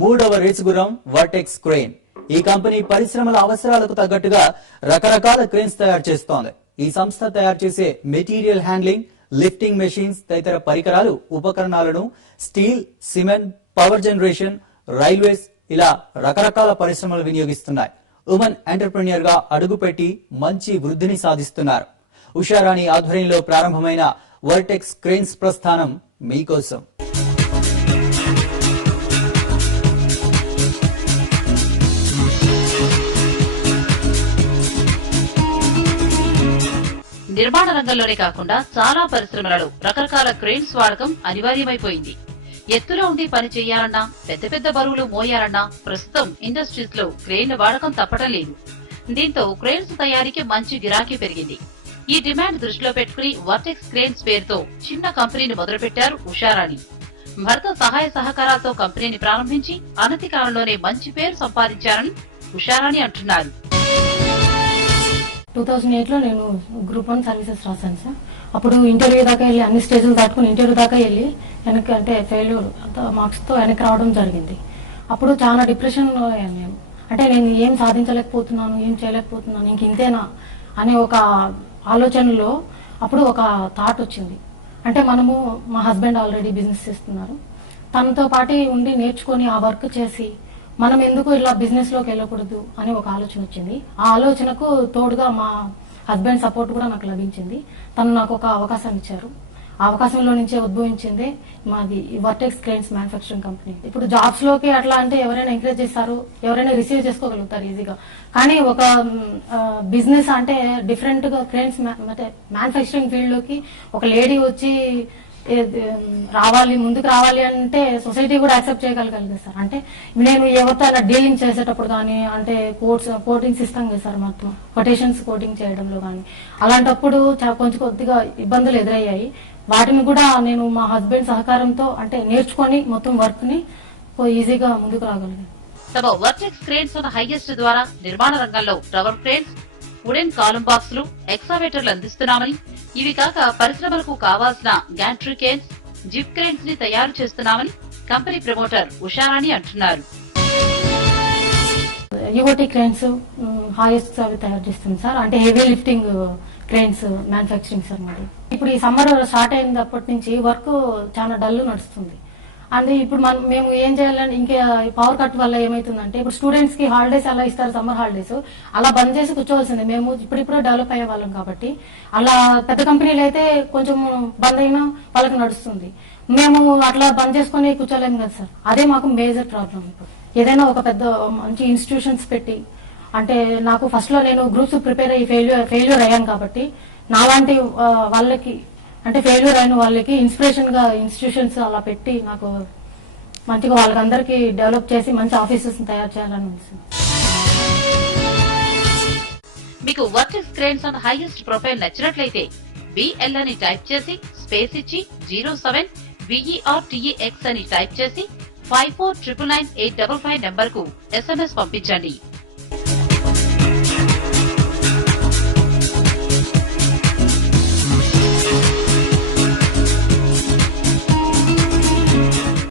మూడవ Race Gurram vertex crane. ఈ company పరిశ్రమల అవసరాలకు తగ్గట్టుగా రకరకాల క్రేన్స్ తయారు చేస్తోంది. ఈ సంస్థ తయారు చేసే మెటీరియల్ హ్యాండ్లింగ్, లిఫ్టింగ్ మెషిన్స్ తదితర పరికరాలు, ఉపకరణాలను steel, cement, power generation, railways ఇలా రకరకాల పరిశ్రమలు వినియోగిస్తున్నాయి. ఉమెన్ ఎంటర్‌ప్రెన్యూర్ గా అడుగుపెట్టి మంచి వృద్ధిని సాధిస్తున్నారు. ఉషారాణి ఆధ్వర్యంలో ప్రారంభమైన వర్టెక్స్ క్రేన్స్ ప్రస్థానం మీకోసం. నిర్మాణ రంగంలోనే కాకుండా చాలా పరిశ్రమలలో రకరకాల క్రేన్స్ వాడకం అనివార్యమైపోయింది. ఎత్తులో ఉండి పని చేయాలన్నా, పెద్ద పెద్ద బరువులు మోయాలన్నా ప్రస్తుతం ఇండస్ట్రీస్ లో క్రేన్ల వాడకం తప్పటం లేదు. దీంతో క్రేన్స్ తయారీకి మంచి గిరాకీ పెరిగింది. ఈ డిమాండ్ దృష్టిలో పెట్టుకుని వర్టెక్స్ క్రేన్స్ పేరుతో చిన్న కంపెనీని మొదలుపెట్టారు ఉషారాణి. భర్త సహాయ సహకారాలతో కంపెనీని ప్రారంభించి అనతి కాలంలోనే మంచి పేరు సంపాదించారని ఉషారాణి అంటున్నారు. 2008లో నేను గ్రూప్ 1 సర్వీసెస్ రాశాను సార్. అప్పుడు ఇంటర్వ్యూ దాకా వెళ్ళి అన్ని స్టేజ్లు దాటుకుని ఇంటర్వ్యూ దాకా వెళ్ళి వెనక్కి అంటే ఫెయిల్యూర్ మార్క్స్ తో వెనక్కి రావడం జరిగింది. అప్పుడు చాలా డిప్రెషన్ లో అయ్యాను నేను. అంటే నేను ఏం సాధించలేకపోతున్నాను, ఏం చేయలేకపోతున్నాను, ఇంక ఇంతేనా అనే ఒక ఆలోచనలో అప్పుడు ఒక థాట్ వచ్చింది. అంటే మా హస్బెండ్ ఆల్రెడీ బిజినెస్ చేస్తున్నారు, తనతో పాటు ఉండి నేర్చుకొని ఆ వర్క్ చేసి మనం ఎందుకు ఇలా బిజినెస్ లోకి వెళ్ళకూడదు అనే ఒక ఆలోచన వచ్చింది. ఆ ఆలోచనకు తోడుగా మా హస్బెండ్ సపోర్ట్ కూడా నాకు లభించింది. తను నాకు ఒక అవకాశం ఇచ్చారు. ఆ అవకాశంలో నుంచే ఉద్భవించింది మాది వర్టెక్స్ క్రేన్స్ మ్యానుఫ్యాక్చరింగ్ కంపెనీ. ఇప్పుడు జాబ్స్ లోకి అట్లా అంటే ఎవరైనా ఎంకరేజ్ చేస్తారు, ఎవరైనా రిసీవ్ చేసుకోగలుగుతారు ఈజీగా. కానీ ఒక బిజినెస్ అంటే డిఫరెంట్ గా క్రేన్స్ మ్యానుఫ్యాక్చరింగ్ ఫీల్డ్ లోకి ఒక లేడీ వచ్చి ముందుకు రావాలి అంటే సొసైటీ కూడా యాక్సెప్ట్ చేయగలగాలి కదా సార్. అంటే నేను ఎవరితో డీలింగ్ చేసేటప్పుడు కానీ అంటే కోటింగ్స్ ఇస్తాం కదా సార్, మొత్తం కొటేషన్స్ కోటింగ్ చేయడంలో కానీ అలాంటప్పుడు కొంచెం కొద్దిగా ఇబ్బందులు ఎదురయ్యాయి. వాటిని కూడా నేను మా హస్బెండ్ సహకారంతో అంటే నేర్చుకొని మొత్తం వర్క్ ని ఈజీగా ముందుకు రాగలిగాను. తమ వర్టెక్స్ క్రేన్స్ ఉన్న హైయెస్ట్ ద్వారా నిర్మాణ రంగంలో టవర్ క్రేన్స్, వుడెన్ కాలమ్ బాక్సులు, ఎక్సావేటర్లు అందిస్తున్నామని, ఇవి కాక పరిశ్రమలకు కావాల్సిన గ్యాంట్రీ క్రేన్స్, జిప్ క్రేన్స్ ని తయారు చేస్తున్నామని కంపెనీ ప్రమోటర్ ఉషారాణి అంటున్నారు. యువటి క్రేన్స్ హైయెస్ట్ అవి తయారు చేస్తుంది సార్. అంటే heavy lifting cranes manufacturing sir మాది. ఇప్పుడు ఈ సమ్మర్ స్టార్ట్ అయినప్పటి నుంచి వర్క్ చాలా డల్ నడుస్తుంది. అంటే ఇప్పుడు మేము ఏం చేయాలంటే ఇంకా పవర్ కట్ వల్ల ఏమైతుందంటే ఇప్పుడు స్టూడెంట్స్ కి హాలిడేస్ అలా ఇస్తారు, సమ్మర్ హాలిడేస్ అలా బంద్ చేసి కూర్చోవలసిందే. మేము ఇప్పుడిప్పుడే డెవలప్ అయ్యే వాళ్ళం కాబట్టి అలా పెద్ద కంపెనీలు అయితే కొంచెం బంద్ అయినా వాళ్ళకి నడుస్తుంది. మేము అట్లా బంద్ చేసుకుని కూర్చోలేము కదా సార్. అదే మాకు మేజర్ ప్రాబ్లం. ఇప్పుడు ఏదైనా ఒక పెద్ద మంచి ఇన్స్టిట్యూషన్స్ పెట్టి అంటే నాకు ఫస్ట్ లో నేను గ్రూప్స్ ప్రిపేర్ అయ్యి ఫెయిల్యూర్ అయ్యాను కాబట్టి నాలాంటి వాళ్ళకి అంటే ఫెయిల్యూర్ అయిన వాళ్ళకి ఇన్స్పిరేషన్ గా ఇన్స్టిట్యూషన్స్ అలా పెట్టి నాకు మంచిగా వాళ్ళకందరికీ డెవలప్ చేసి మంచి ఆఫీసెస్ తయారు చేయాలని ఉంది. మీకు vertex cranes on highest profile నచ్చినట్లయితే BL అని టైప్ చేసి స్పేస్ ఇచ్చి 07 VERTEX అని టైప్ చేసి 54999855 నెంబర్ కు SMS పంపించండి.